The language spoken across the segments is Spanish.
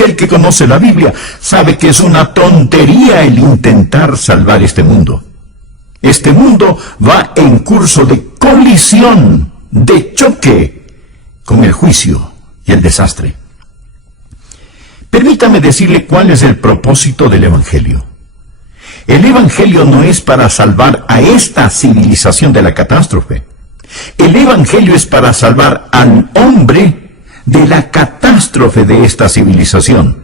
aquel que conoce la Biblia sabe que es una tontería el intentar salvar este mundo. Este mundo va en curso de colisión, de choque con el juicio y el desastre. Permítame decirle cuál es el propósito del Evangelio. El Evangelio no es para salvar a esta civilización de la catástrofe. El Evangelio es para salvar al hombre de la catástrofe de esta civilización.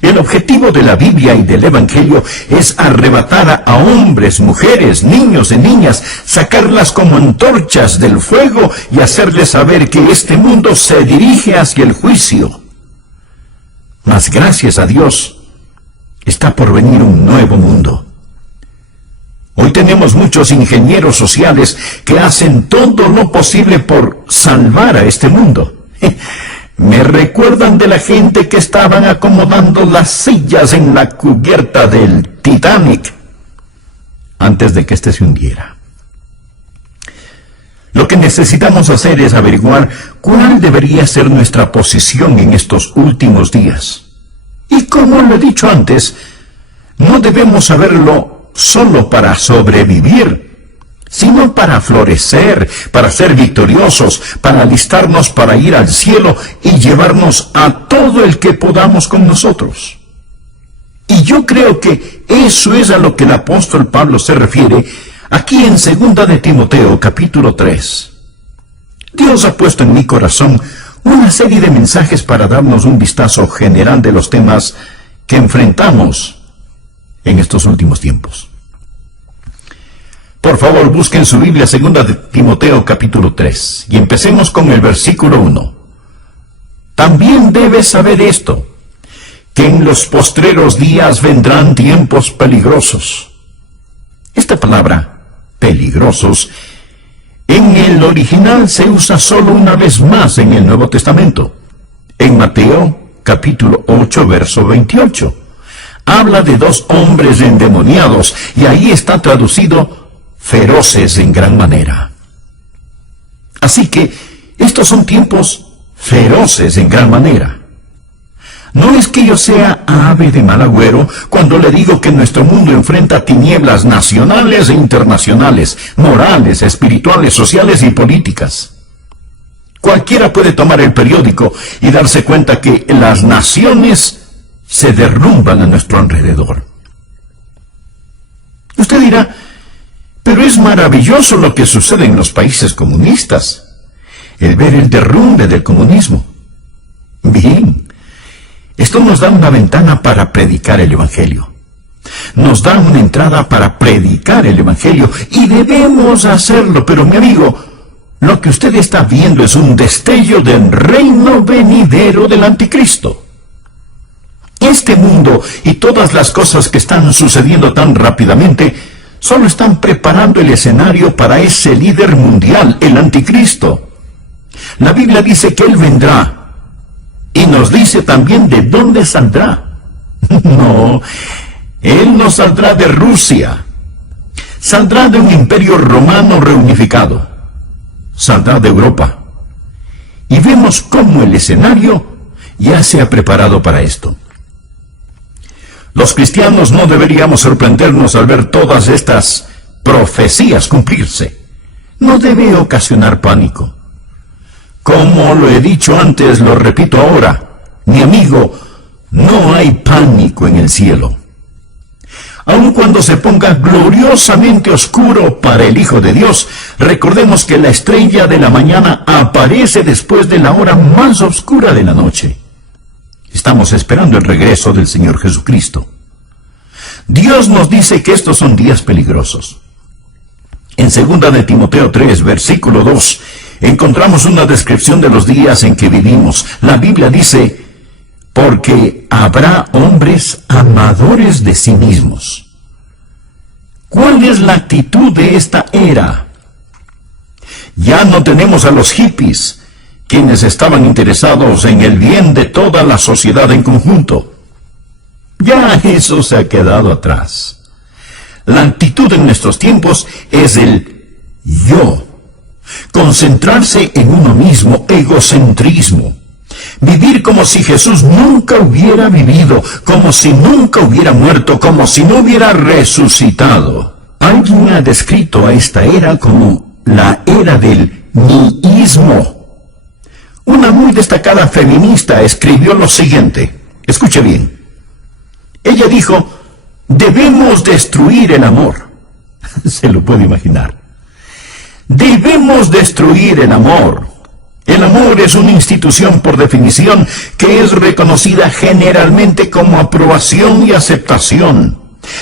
El objetivo de la Biblia y del Evangelio es arrebatar a hombres, mujeres, niños y niñas, sacarlas como antorchas del fuego y hacerles saber que este mundo se dirige hacia el juicio. Mas gracias a Dios, está por venir un nuevo mundo. Hoy tenemos muchos ingenieros sociales que hacen todo lo posible por salvar a este mundo. Me recuerdan de la gente que estaban acomodando las sillas en la cubierta del Titanic antes de que éste se hundiera. Lo que necesitamos hacer es averiguar cuál debería ser nuestra posición en estos últimos días. Y como lo he dicho antes, no debemos saberlo solo para sobrevivir, sino para florecer, para ser victoriosos, para alistarnos para ir al cielo y llevarnos a todo el que podamos con nosotros. Y yo creo que eso es a lo que el apóstol Pablo se refiere aquí en 2 de Timoteo, capítulo 3. Dios ha puesto en mi corazón una serie de mensajes para darnos un vistazo general de los temas que enfrentamos en estos últimos tiempos. Por favor, busquen su Biblia, 2 de Timoteo, capítulo 3, y empecemos con el versículo 1. También debes saber esto, que en los postreros días vendrán tiempos peligrosos. Esta palabra, peligrosos, en el original se usa solo una vez más en el Nuevo Testamento. En Mateo, capítulo 8, verso 28. Habla de dos hombres endemoniados, y ahí está traducido feroces en gran manera. Así que estos son tiempos feroces en gran manera. No es que yo sea ave de mal agüero cuando le digo que nuestro mundo enfrenta tinieblas nacionales e internacionales, morales, espirituales, sociales y políticas. Cualquiera puede tomar el periódico y darse cuenta que las naciones se derrumban a nuestro alrededor. Usted dirá, pero es maravilloso lo que sucede en los países comunistas, el ver el derrumbe del comunismo. Bien, esto nos da una ventana para predicar el Evangelio. Nos da una entrada para predicar el Evangelio y debemos hacerlo, pero mi amigo, lo que usted está viendo es un destello del reino venidero del anticristo. Este mundo y todas las cosas que están sucediendo tan rápidamente solo están preparando el escenario para ese líder mundial, el anticristo. La Biblia dice que él vendrá y nos dice también de dónde saldrá. No, él no saldrá de Rusia. Saldrá de un imperio romano reunificado. Saldrá de Europa. Y vemos cómo el escenario ya se ha preparado para esto. Los cristianos no deberíamos sorprendernos al ver todas estas profecías cumplirse. No debe ocasionar pánico. Como lo he dicho antes, lo repito ahora, mi amigo, no hay pánico en el cielo. Aun cuando se ponga gloriosamente oscuro para el Hijo de Dios, recordemos que la estrella de la mañana aparece después de la hora más oscura de la noche. Estamos esperando el regreso del Señor Jesucristo. Dios nos dice que estos son días peligrosos. En 2 de Timoteo 3, versículo 2, encontramos una descripción de los días en que vivimos. La Biblia dice, porque habrá hombres amadores de sí mismos. ¿Cuál es la actitud de esta era? Ya no tenemos a los hippies, quienes estaban interesados en el bien de toda la sociedad en conjunto. Ya eso se ha quedado atrás. La actitud en nuestros tiempos es el yo. Concentrarse en uno mismo, egocentrismo. Vivir como si Jesús nunca hubiera vivido, como si nunca hubiera muerto, como si no hubiera resucitado. Alguien ha descrito a esta era como la era del nihilismo. Una muy destacada feminista escribió lo siguiente. Escuche bien. Ella dijo, debemos destruir el amor. Se lo puede imaginar. Debemos destruir el amor. El amor es una institución por definición que es reconocida generalmente como aprobación y aceptación.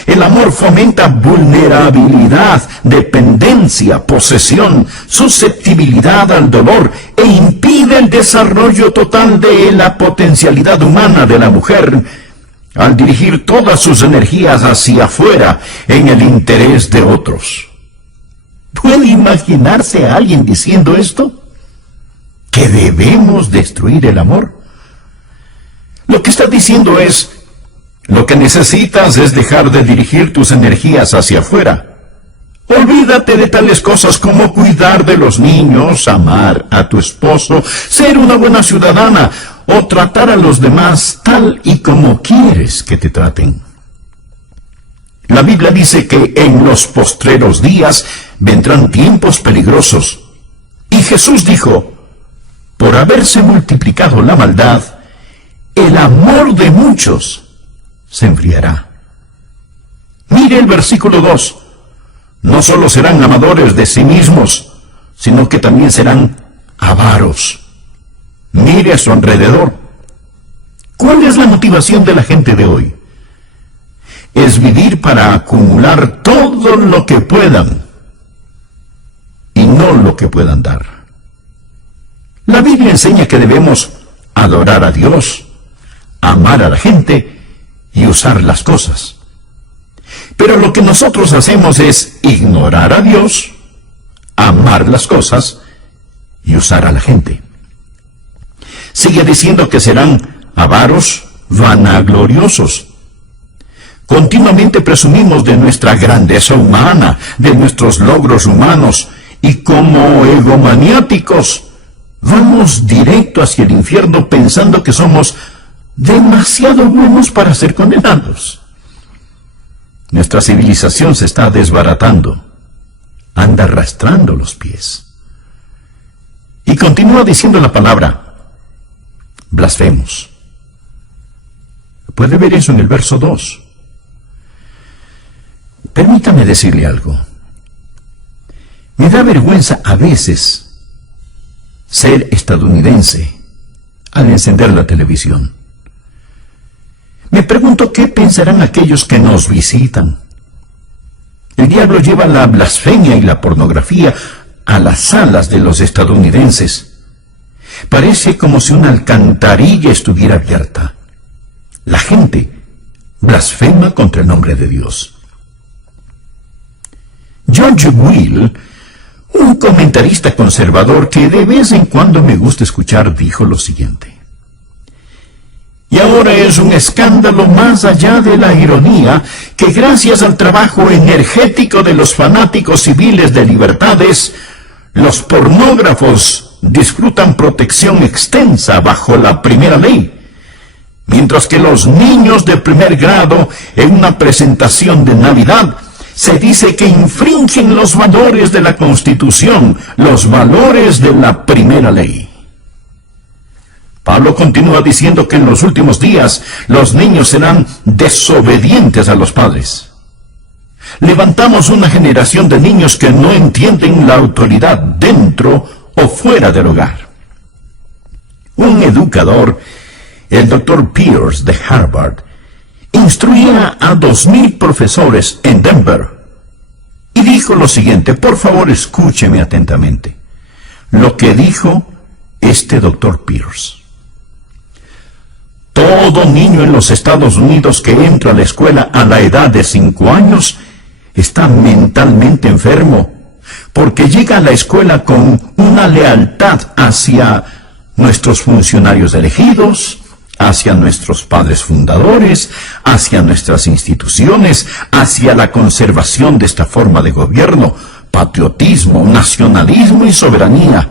El amor fomenta vulnerabilidad, dependencia, posesión, susceptibilidad al dolor e impide el desarrollo total de la potencialidad humana de la mujer al dirigir todas sus energías hacia afuera en el interés de otros. ¿Puede imaginarse a alguien diciendo esto? ¿Que debemos destruir el amor? Lo que está diciendo es, lo que necesitas es dejar de dirigir tus energías hacia afuera. Olvídate de tales cosas como cuidar de los niños, amar a tu esposo, ser una buena ciudadana o tratar a los demás tal y como quieres que te traten. La Biblia dice que en los postreros días vendrán tiempos peligrosos. Y Jesús dijo, por haberse multiplicado la maldad, el amor de muchos se enfriará. Mire el versículo 2. No solo serán amadores de sí mismos, sino que también serán avaros. Mire a su alrededor. ¿Cuál es la motivación de la gente de hoy? Es vivir para acumular todo lo que puedan y no lo que puedan dar. La Biblia enseña que debemos adorar a Dios, amar a la gente y usar las cosas. Pero lo que nosotros hacemos es ignorar a Dios, amar las cosas y usar a la gente. Sigue diciendo que serán avaros, vanagloriosos. Continuamente presumimos de nuestra grandeza humana, de nuestros logros humanos, y como egomaniáticos, vamos directo hacia el infierno pensando que somos demasiado buenos para ser condenados. Nuestra civilización se está desbaratando, anda arrastrando los pies. Y continúa diciendo la palabra, blasfemos. Puede ver eso en el verso 2. Permítame decirle algo. Me da vergüenza a veces ser estadounidense al encender la televisión. Me pregunto qué pensarán aquellos que nos visitan. El diablo lleva la blasfemia y la pornografía a las salas de los estadounidenses. Parece como si una alcantarilla estuviera abierta. La gente blasfema contra el nombre de Dios. George Will, un comentarista conservador que de vez en cuando me gusta escuchar, dijo lo siguiente. Y ahora es un escándalo más allá de la ironía que gracias al trabajo energético de los fanáticos civiles de libertades, los pornógrafos disfrutan protección extensa bajo la primera ley, mientras que los niños de primer grado en una presentación de Navidad se dice que infringen los valores de la Constitución, los valores de la primera ley. Pablo continúa diciendo que en los últimos días los niños serán desobedientes a los padres. Levantamos una generación de niños que no entienden la autoridad dentro o fuera del hogar. Un educador, el Dr. Pierce de Harvard, instruía a 2000 profesores en Denver y dijo lo siguiente, por favor escúcheme atentamente, lo que dijo este Dr. Pierce. Todo niño en los Estados Unidos que entra a la escuela a la edad de 5 años está mentalmente enfermo, porque llega a la escuela con una lealtad hacia nuestros funcionarios elegidos, hacia nuestros padres fundadores, hacia nuestras instituciones, hacia la conservación de esta forma de gobierno, patriotismo, nacionalismo y soberanía.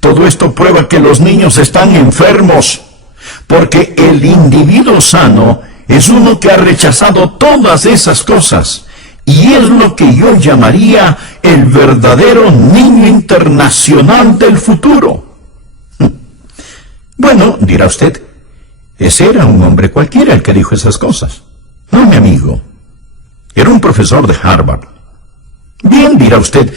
Todo esto prueba que los niños están enfermos, el individuo sano es uno que ha rechazado todas esas cosas, y es lo que yo llamaría el verdadero niño internacional del futuro. Bueno, dirá usted, ese era un hombre cualquiera el que dijo esas cosas. No, mi amigo, era un profesor de Harvard. Bien, dirá usted,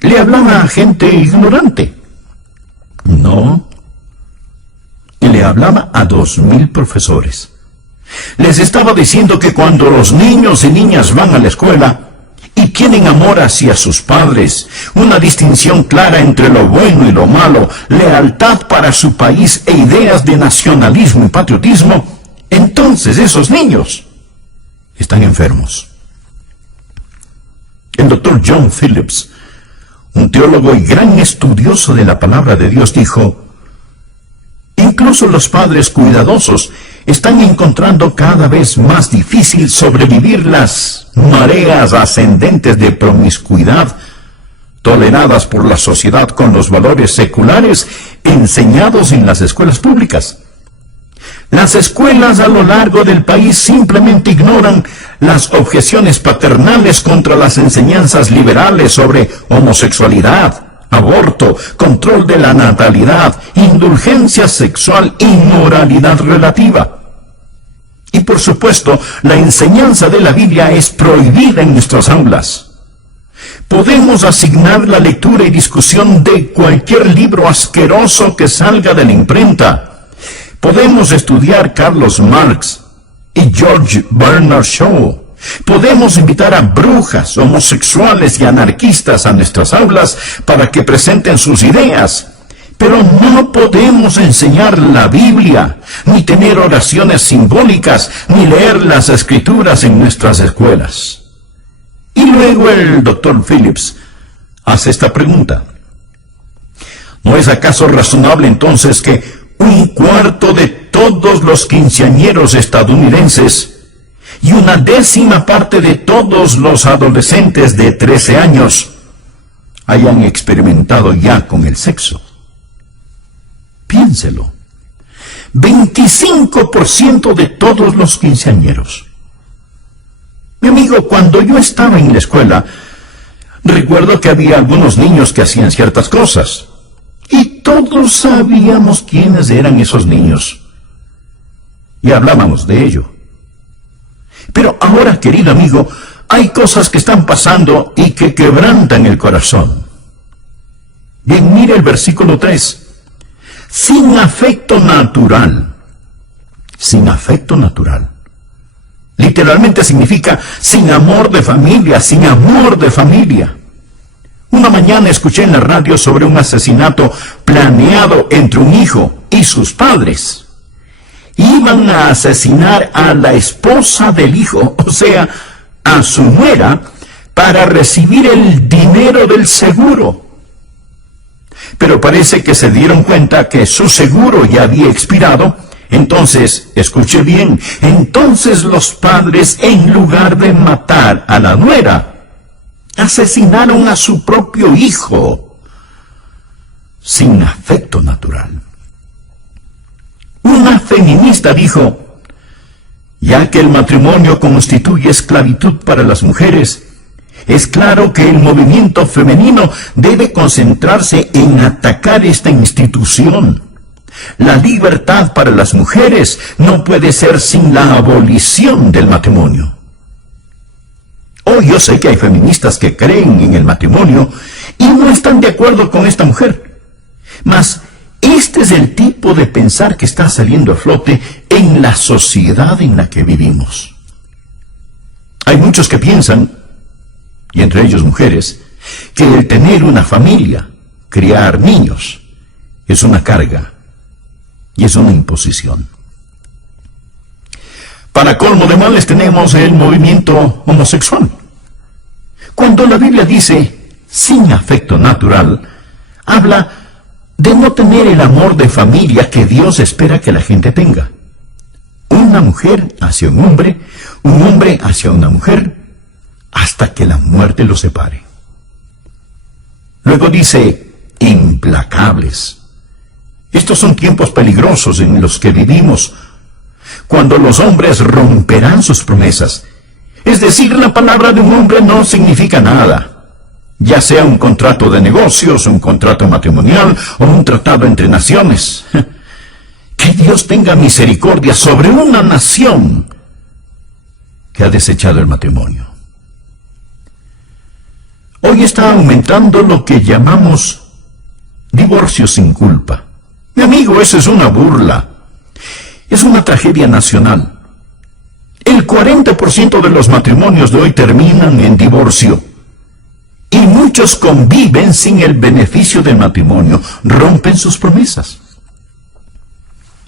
le hablaba a gente ignorante. No, le hablaba a 2000 profesores. Les estaba diciendo que cuando los niños y niñas van a la escuela y tienen amor hacia sus padres, una distinción clara entre lo bueno y lo malo, lealtad para su país e ideas de nacionalismo y patriotismo, entonces esos niños están enfermos. El doctor John Phillips, un teólogo y gran estudioso de la palabra de Dios, dijo: incluso los padres cuidadosos están encontrando cada vez más difícil sobrevivir las mareas ascendentes de promiscuidad toleradas por la sociedad con los valores seculares enseñados en las escuelas públicas. Las escuelas a lo largo del país simplemente ignoran las objeciones paternales contra las enseñanzas liberales sobre homosexualidad, aborto, control de la natalidad, indulgencia sexual y moralidad relativa. Y por supuesto, la enseñanza de la Biblia es prohibida en nuestras aulas. Podemos asignar la lectura y discusión de cualquier libro asqueroso que salga de la imprenta. Podemos estudiar Carlos Marx y George Bernard Shaw. Podemos invitar a brujas, homosexuales y anarquistas a nuestras aulas para que presenten sus ideas. Pero no podemos enseñar la Biblia, ni tener oraciones simbólicas, ni leer las Escrituras en nuestras escuelas. Y luego el doctor Phillips hace esta pregunta: ¿no es acaso razonable entonces que 1/4 de todos los quinceañeros estadounidenses y 1/10 parte de todos los adolescentes de 13 años hayan experimentado ya con el sexo? Piénselo. 25% de todos los quinceañeros. Mi amigo, cuando yo estaba en la escuela, recuerdo que había algunos niños que hacían ciertas cosas, y todos sabíamos quiénes eran esos niños, y hablábamos de ello. Pero ahora, querido amigo, hay cosas que están pasando y que quebrantan el corazón. Bien, mire el versículo 3. Sin afecto natural. Sin afecto natural. Literalmente significa sin amor de familia, sin amor de familia. Una mañana escuché en la radio sobre un asesinato planeado entre un hijo y sus padres. Iban a asesinar a la esposa del hijo, o sea, a su nuera, para recibir el dinero del seguro. Pero parece que se dieron cuenta que su seguro ya había expirado. Entonces, escuche bien, entonces los padres, en lugar de matar a la nuera, asesinaron a su propio hijo, sin afecto natural. Una feminista dijo: ya que el matrimonio constituye esclavitud para las mujeres, es claro que el movimiento femenino debe concentrarse en atacar esta institución. La libertad para las mujeres no puede ser sin la abolición del matrimonio. Hoy yo sé que hay feministas que creen en el matrimonio y no están de acuerdo con esta mujer. Mas este es el tipo de pensar que está saliendo a flote en la sociedad en la que vivimos. Hay muchos que piensan, y entre ellos mujeres, que el tener una familia, criar niños, es una carga y es una imposición. Para colmo de males tenemos el movimiento homosexual. Cuando la Biblia dice sin afecto natural, habla de no tener el amor de familia que Dios espera que la gente tenga. Una mujer hacia un hombre hacia una mujer, hasta que la muerte los separe. Luego dice implacables. Estos son tiempos peligrosos en los que vivimos, cuando los hombres romperán sus promesas. Es decir, la palabra de un hombre no significa nada, ya sea un contrato de negocios, un contrato matrimonial o un tratado entre naciones. Que Dios tenga misericordia sobre una nación que ha desechado el matrimonio. Hoy está aumentando lo que llamamos divorcio sin culpa. Mi amigo, eso es una burla. Es una tragedia nacional. El 40% de los matrimonios de hoy terminan en divorcio. Y muchos conviven sin el beneficio del matrimonio, rompen sus promesas.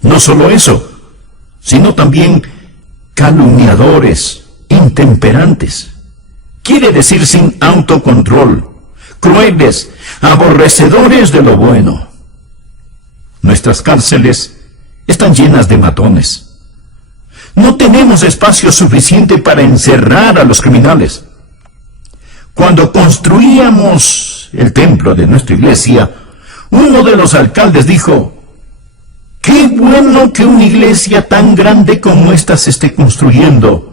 No solo eso, sino también calumniadores, intemperantes. Quiere decir sin autocontrol, crueles, aborrecedores de lo bueno. Nuestras cárceles están llenas de matones. No tenemos espacio suficiente para encerrar a los criminales. Cuando construíamos el templo de nuestra iglesia, uno de los alcaldes dijo: «Qué bueno que una iglesia tan grande como esta se esté construyendo.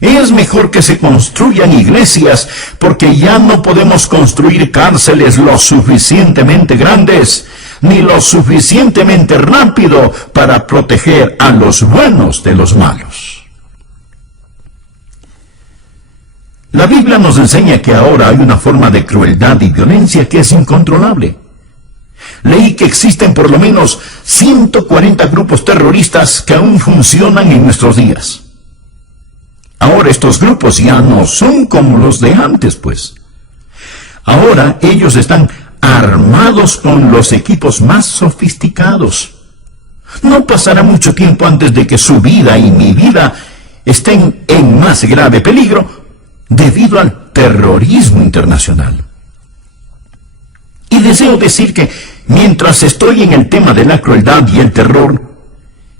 Es mejor que se construyan iglesias, porque ya no podemos construir cárceles lo suficientemente grandes, ni lo suficientemente rápido para proteger a los buenos de los malos». La Biblia nos enseña que ahora hay una forma de crueldad y violencia que es incontrolable. Leí que existen por lo menos 140 grupos terroristas que aún funcionan en nuestros días. Ahora estos grupos ya no son como los de antes, pues. Ahora ellos están armados con los equipos más sofisticados. No pasará mucho tiempo antes de que su vida y mi vida estén en más grave peligro debido al terrorismo internacional. Y deseo decir que mientras estoy en el tema de la crueldad y el terror,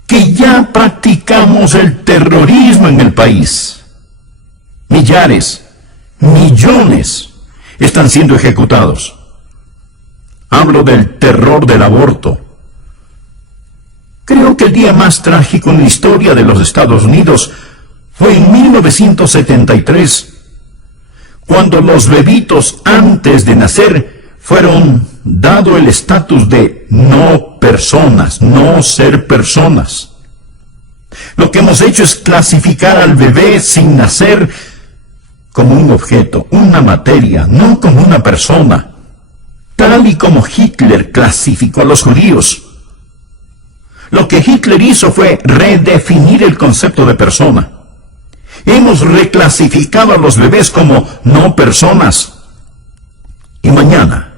que ya practicamos el terrorismo en el país. Millares, millones están siendo ejecutados. Hablo del terror del aborto. Creo que el día más trágico en la historia de los Estados Unidos fue en 1973, cuando los bebitos antes de nacer fueron dado el estatus de no personas, no ser personas. Lo que hemos hecho es clasificar al bebé sin nacer como un objeto, una materia, no como una persona, tal y como Hitler clasificó a los judíos. Lo que Hitler hizo fue redefinir el concepto de persona. Hemos reclasificado a los bebés como no personas. Y mañana,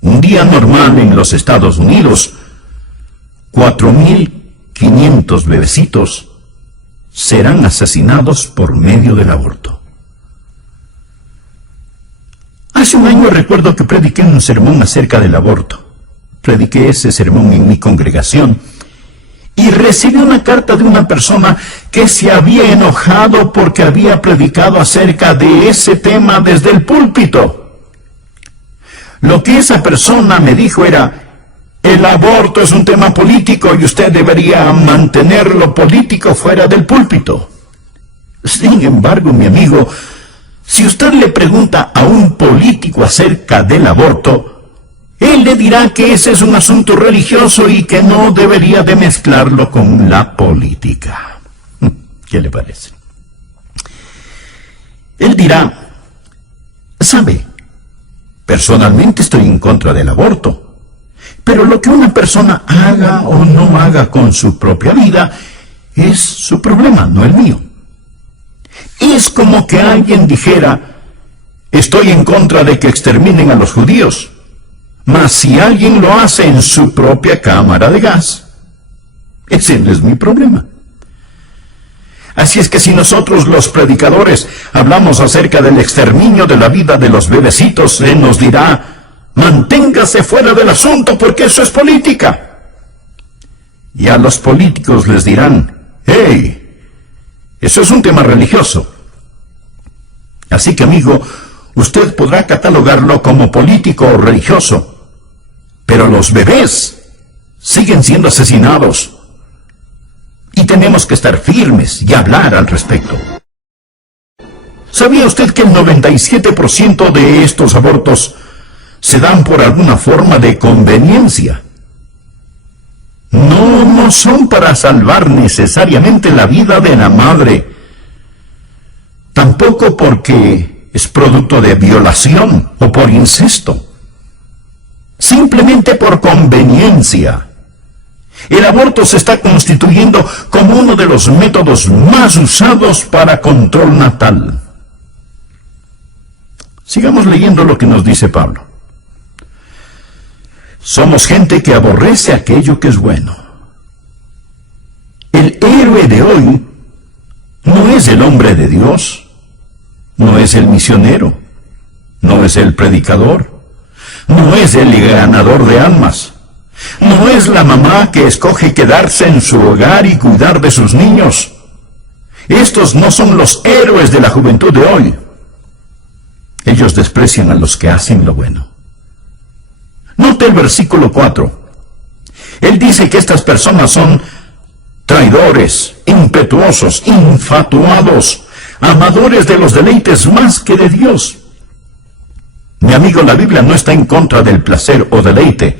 un día normal en los Estados Unidos, 4.500 bebecitos serán asesinados por medio del aborto. Hace un año recuerdo que prediqué un sermón acerca del aborto. Prediqué ese sermón en mi congregación y recibí una carta de una persona que se había enojado porque había predicado acerca de ese tema desde el púlpito. Lo que esa persona me dijo era: el aborto es un tema político y usted debería mantener lo político fuera del púlpito. Sin embargo, mi amigo, si usted le pregunta a un político acerca del aborto, él le dirá que ese es un asunto religioso y que no debería de mezclarlo con la política. ¿Qué le parece? Él dirá: ¿sabe? Personalmente estoy en contra del aborto, pero lo que una persona haga o no haga con su propia vida es su problema, no el mío. Es como que alguien dijera: estoy en contra de que exterminen a los judíos, mas si alguien lo hace en su propia cámara de gas, ese no es mi problema. Así es que si nosotros los predicadores hablamos acerca del exterminio de la vida de los bebecitos, él nos dirá: manténgase fuera del asunto porque eso es política. Y a los políticos les dirán: hey, eso es un tema religioso. Así que, amigo, usted podrá catalogarlo como político o religioso, pero los bebés siguen siendo asesinados. Y tenemos que estar firmes y hablar al respecto. ¿Sabía usted que el 97% de estos abortos se dan por alguna forma de conveniencia? No son para salvar necesariamente la vida de la madre. Tampoco porque es producto de violación o por incesto. Simplemente por conveniencia. El aborto se está constituyendo como uno de los métodos más usados para control natal. Sigamos leyendo lo que nos dice Pablo. Somos gente que aborrece aquello que es bueno. El héroe de hoy no es el hombre de Dios, no es el misionero, no es el predicador, no es el ganador de almas, no es la mamá que escoge quedarse en su hogar y cuidar de sus niños. Estos no son los héroes de la juventud de hoy. Ellos desprecian a los que hacen lo bueno. Note el versículo 4. Él dice que estas personas son traidores, impetuosos, infatuados, amadores de los deleites más que de Dios. Mi amigo, la Biblia no está en contra del placer o deleite,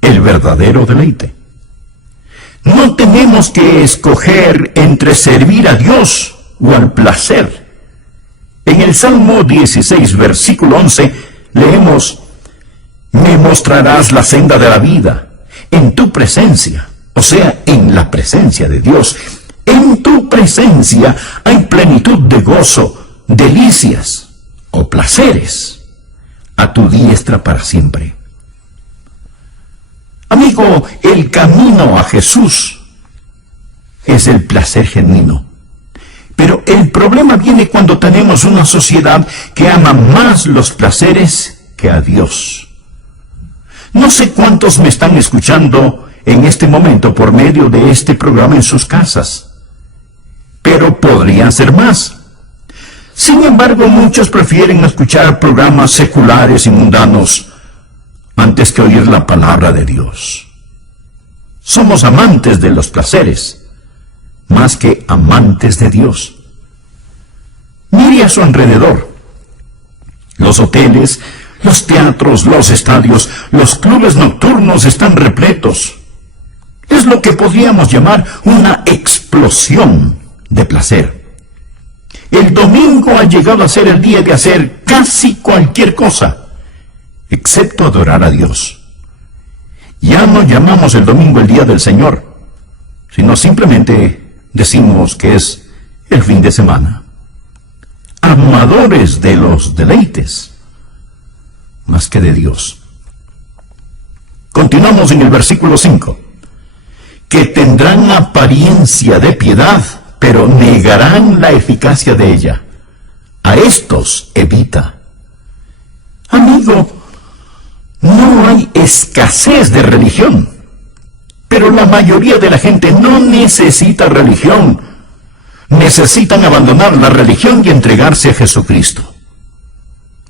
el verdadero deleite. No tenemos que escoger entre servir a Dios o al placer. En el Salmo 16, versículo 11, leemos: me mostrarás la senda de la vida, en tu presencia, o sea, en la presencia de Dios. En tu presencia hay plenitud de gozo, delicias o placeres, a tu diestra para siempre. Amigo, el camino a Jesús es el placer genuino. Pero el problema viene cuando tenemos una sociedad que ama más los placeres que a Dios. No sé cuántos me están escuchando en este momento por medio de este programa en sus casas, pero podrían ser más. Sin embargo, muchos prefieren escuchar programas seculares y mundanos antes que oír la palabra de Dios. Somos amantes de los placeres, más que amantes de Dios. Mire a su alrededor. Los hoteles, los teatros, los estadios, los clubes nocturnos están repletos. Es lo que podríamos llamar una explosión de placer. El domingo ha llegado a ser el día de hacer casi cualquier cosa, excepto adorar a Dios. Ya no llamamos el domingo el día del Señor, sino simplemente decimos que es el fin de semana. Amadores de los deleites, más que de Dios. Continuamos en el versículo 5. Que tendrán apariencia de piedad, pero negarán la eficacia de ella. A estos evita. Amigo, no hay escasez de religión, pero la mayoría de la gente no necesita religión. Necesitan abandonar la religión y entregarse a Jesucristo.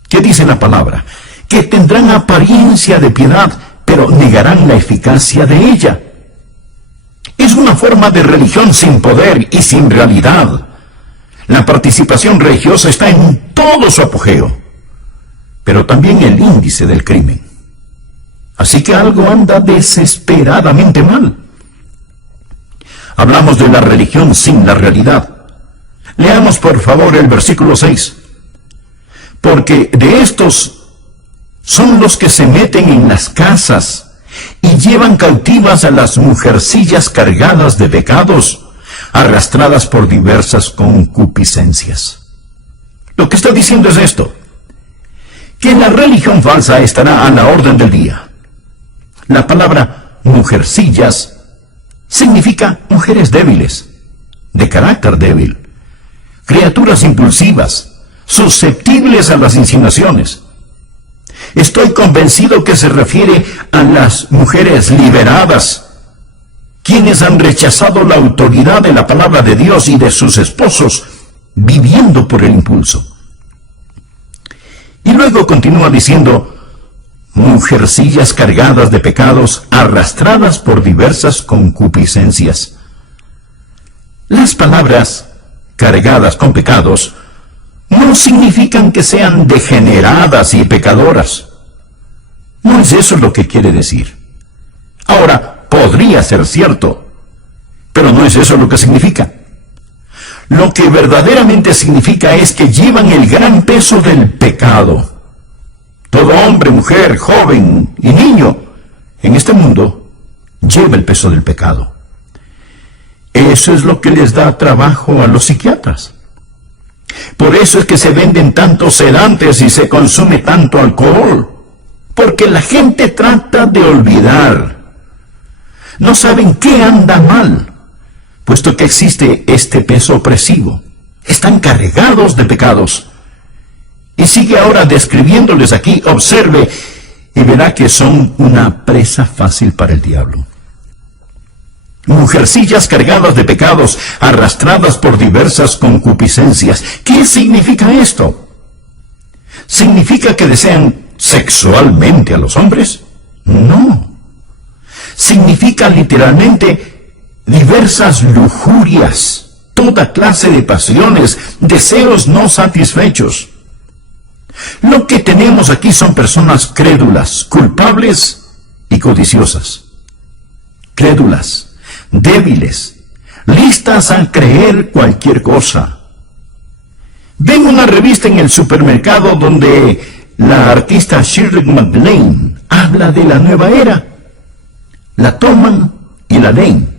¿Qué dice la palabra? Que tendrán apariencia de piedad, pero negarán la eficacia de ella. Es una forma de religión sin poder y sin realidad. La participación religiosa está en todo su apogeo, pero también el índice del crimen. Así que algo anda desesperadamente mal. Hablamos de la religión sin la realidad. Leamos por favor el versículo 6. Porque de estos son los que se meten en las casas y llevan cautivas a las mujercillas cargadas de pecados, arrastradas por diversas concupiscencias. Lo que está diciendo es esto: que la religión falsa estará a la orden del día. La palabra mujercillas significa mujeres débiles, de carácter débil, criaturas impulsivas, susceptibles a las insinuaciones. Estoy convencido que se refiere a las mujeres liberadas, quienes han rechazado la autoridad de la palabra de Dios y de sus esposos, viviendo por el impulso. Y luego continúa diciendo: mujercillas cargadas de pecados, arrastradas por diversas concupiscencias. Las palabras cargadas con pecados no significan que sean degeneradas y pecadoras. No es eso lo que quiere decir. Ahora, podría ser cierto, pero no es eso lo que significa. Lo que verdaderamente significa es que llevan el gran peso del pecado. Todo hombre, mujer, joven y niño en este mundo lleva el peso del pecado. Eso es lo que les da trabajo a los psiquiatras. Por eso es que se venden tantos sedantes y se consume tanto alcohol. Porque la gente trata de olvidar. No saben qué anda mal, puesto que existe este peso opresivo. Están cargados de pecados. Y sigue ahora describiéndoles aquí, observe, y verá que son una presa fácil para el diablo. Mujercillas cargadas de pecados, arrastradas por diversas concupiscencias. ¿Qué significa esto? ¿Significa que desean sexualmente a los hombres? No. Significa literalmente diversas lujurias, toda clase de pasiones, deseos no satisfechos. Lo que tenemos aquí son personas crédulas, culpables y codiciosas. Crédulas, débiles, listas a creer cualquier cosa. Ven una revista en el supermercado donde la artista Shirley MacLaine habla de la nueva era. La toman y la leen.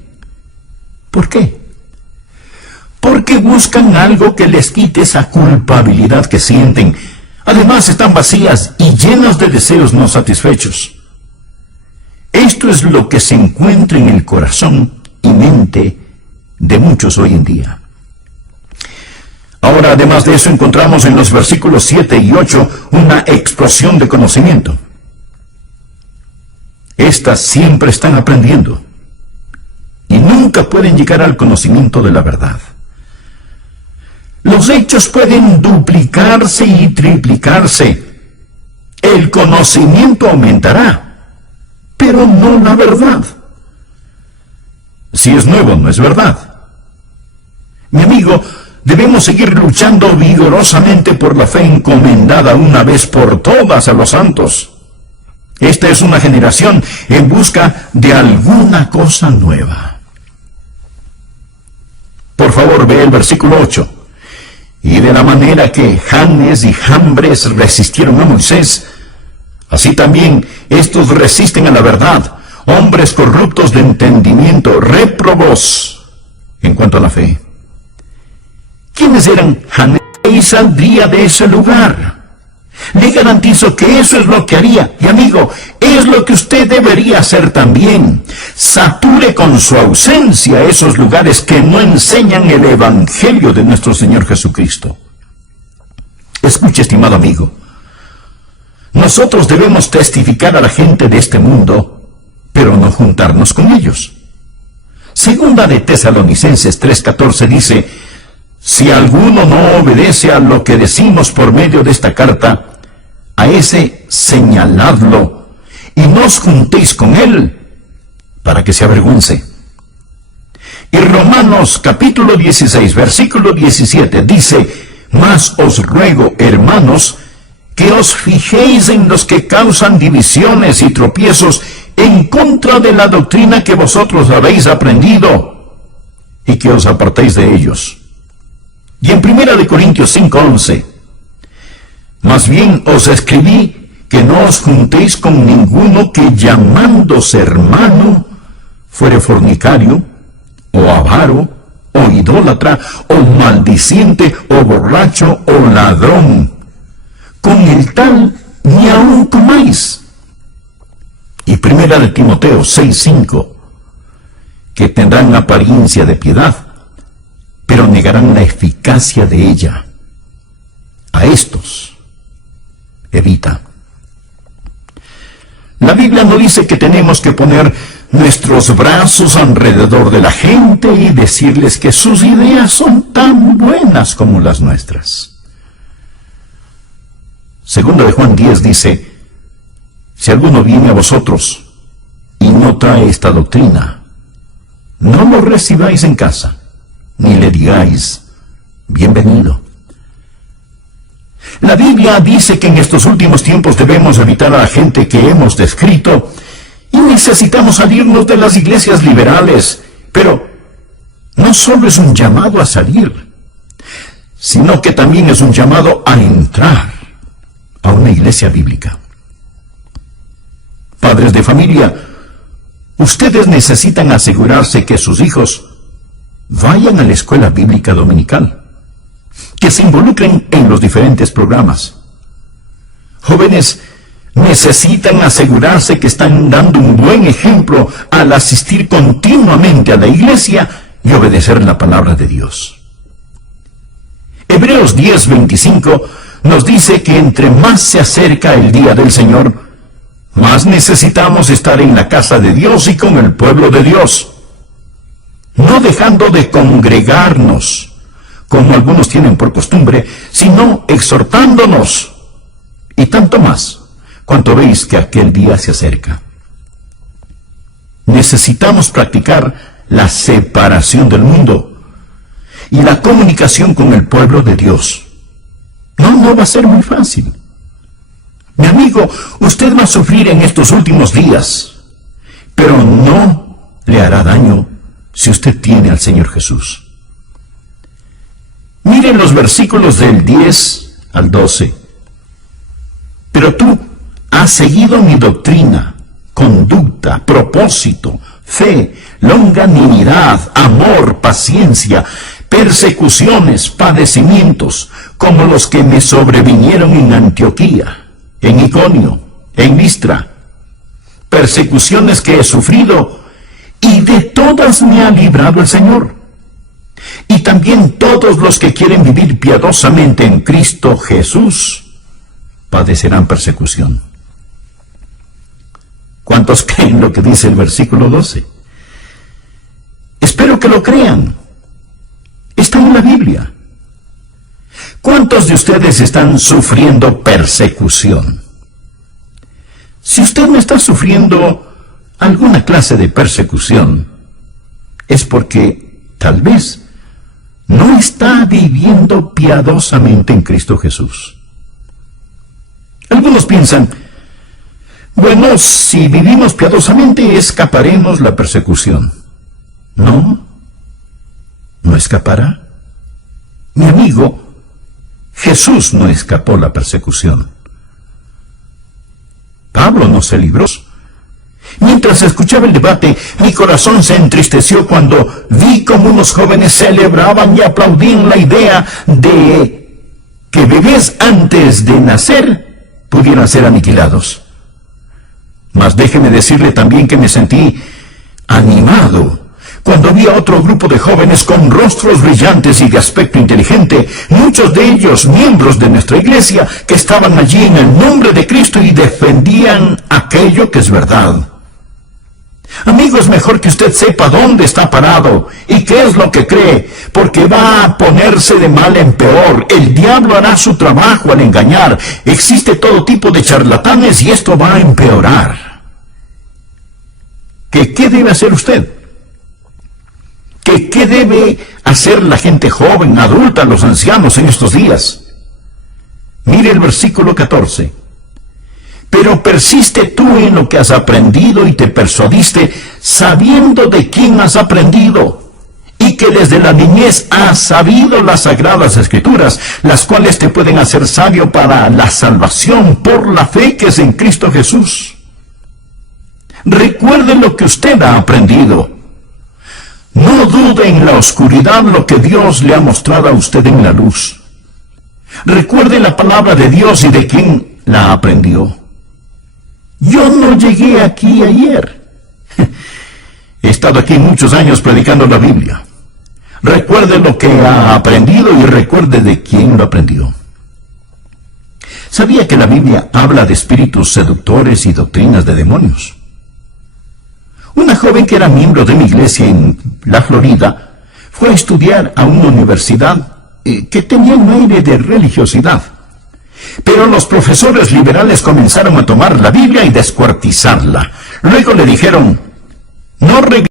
¿Por qué? Porque buscan algo que les quite esa culpabilidad que sienten. Además están vacías y llenas de deseos no satisfechos. Esto es lo que se encuentra en el corazón y mente de muchos hoy en día. Ahora, además de eso, encontramos en los versículos 7 y 8 una explosión de conocimiento. Estas siempre están aprendiendo y nunca pueden llegar al conocimiento de la verdad. Los hechos pueden duplicarse y triplicarse. El conocimiento aumentará, pero no la verdad. Si es nuevo, no es verdad. Mi amigo, debemos seguir luchando vigorosamente por la fe encomendada una vez por todas a los santos. Esta es una generación en busca de alguna cosa nueva. Por favor, ve el versículo 8. Y de la manera que Janes y Jambres resistieron a Moisés, así también estos resisten a la verdad, hombres corruptos de entendimiento, réprobos en cuanto a la fe. ¿Quiénes eran Janes? Y saldría de ese lugar. Le garantizo que eso es lo que haría. Y amigo, es lo que usted debería hacer también. Sature con su ausencia esos lugares que no enseñan el evangelio de nuestro Señor Jesucristo. Escuche, estimado amigo. Nosotros debemos testificar a la gente de este mundo, pero no juntarnos con ellos. Segunda de Tesalonicenses 3:14 dice: si alguno no obedece a lo que decimos por medio de esta carta, a ese señaladlo y no os juntéis con él para que se avergüence. Y Romanos capítulo 16, versículo 17 dice: mas os ruego, hermanos, que os fijéis en los que causan divisiones y tropiezos en contra de la doctrina que vosotros habéis aprendido, y que os apartéis de ellos. Y en 1 Corintios 5:11, más bien os escribí que no os juntéis con ninguno que llamándose hermano fuere fornicario, o avaro, o idólatra, o maldiciente, o borracho, o ladrón. Con el tal ni aun comáis. Y 1 Timoteo 6:5, que tendrán apariencia de piedad, pero negarán la eficacia de ella. A estos evita. La Biblia no dice que tenemos que poner nuestros brazos alrededor de la gente y decirles que sus ideas son tan buenas como las nuestras. Segunda de Juan 10 dice: Si alguno viene a vosotros y no trae esta doctrina, no lo recibáis en casa, ni le digáis, bienvenido. La Biblia dice que en estos últimos tiempos debemos evitar a la gente que hemos descrito y necesitamos salirnos de las iglesias liberales, pero no solo es un llamado a salir, sino que también es un llamado a entrar a una iglesia bíblica. Padres de familia, ustedes necesitan asegurarse que sus hijos vayan a la escuela bíblica dominical, que se involucren en los diferentes programas. Jóvenes necesitan asegurarse que están dando un buen ejemplo al asistir continuamente a la iglesia y obedecer la palabra de Dios. Hebreos 10:25 nos dice que entre más se acerca el día del Señor, más necesitamos estar en la casa de Dios y con el pueblo de Dios, no dejando de congregarnos, como algunos tienen por costumbre, sino exhortándonos, y tanto más, cuanto veis que aquel día se acerca. Necesitamos practicar la separación del mundo y la comunicación con el pueblo de Dios. No va a ser muy fácil. Mi amigo, usted va a sufrir en estos últimos días, pero no le hará daño si usted tiene al Señor Jesús. Miren los versículos del 10 al 12. Pero tú has seguido mi doctrina, conducta, propósito, fe, longanimidad, amor, paciencia, persecuciones, padecimientos, como los que me sobrevinieron en Antioquía, en Iconio, en Listra, persecuciones que he sufrido, y de todas me ha librado el Señor. Y también todos los que quieren vivir piadosamente en Cristo Jesús padecerán persecución. ¿Cuántos creen lo que dice el versículo 12? Espero que lo crean. Está en la Biblia. ¿Cuántos de ustedes están sufriendo persecución? Si usted no está sufriendo alguna clase de persecución, es porque tal vez no está viviendo piadosamente en Cristo Jesús. Algunos piensan, bueno, si vivimos piadosamente escaparemos la persecución. No escapará. Mi amigo, Jesús no escapó la persecución. Pablo no se libró. Mientras escuchaba el debate, mi corazón se entristeció cuando vi cómo unos jóvenes celebraban y aplaudían la idea de que bebés antes de nacer pudieran ser aniquilados. Mas déjeme decirle también que me sentí animado cuando vi a otro grupo de jóvenes con rostros brillantes y de aspecto inteligente, muchos de ellos miembros de nuestra iglesia, que estaban allí en el nombre de Cristo y defendían aquello que es verdad. Amigo, es mejor que usted sepa dónde está parado y qué es lo que cree, porque va a ponerse de mal en peor. El diablo hará su trabajo al engañar. Existe todo tipo de charlatanes y esto va a empeorar. ¿Qué debe hacer usted? ¿Qué debe hacer la gente joven, adulta, los ancianos en estos días? Mire el versículo 14. Pero persiste tú en lo que has aprendido y te persuadiste, sabiendo de quién has aprendido, y que desde la niñez has sabido las sagradas escrituras, las cuales te pueden hacer sabio para la salvación por la fe que es en Cristo Jesús. Recuerde lo que usted ha aprendido. No dude en la oscuridad lo que Dios le ha mostrado a usted en la luz. Recuerde la palabra de Dios y de quién la aprendió. Yo no llegué aquí ayer. He estado aquí muchos años predicando la Biblia. Recuerde lo que ha aprendido y recuerde de quién lo aprendió. ¿Sabía que la Biblia habla de espíritus seductores y doctrinas de demonios? Una joven que era miembro de mi iglesia en la Florida fue a estudiar a una universidad que tenía un aire de religiosidad. Pero los profesores liberales comenzaron a tomar la Biblia y descuartizarla. Luego le dijeron: no regresemos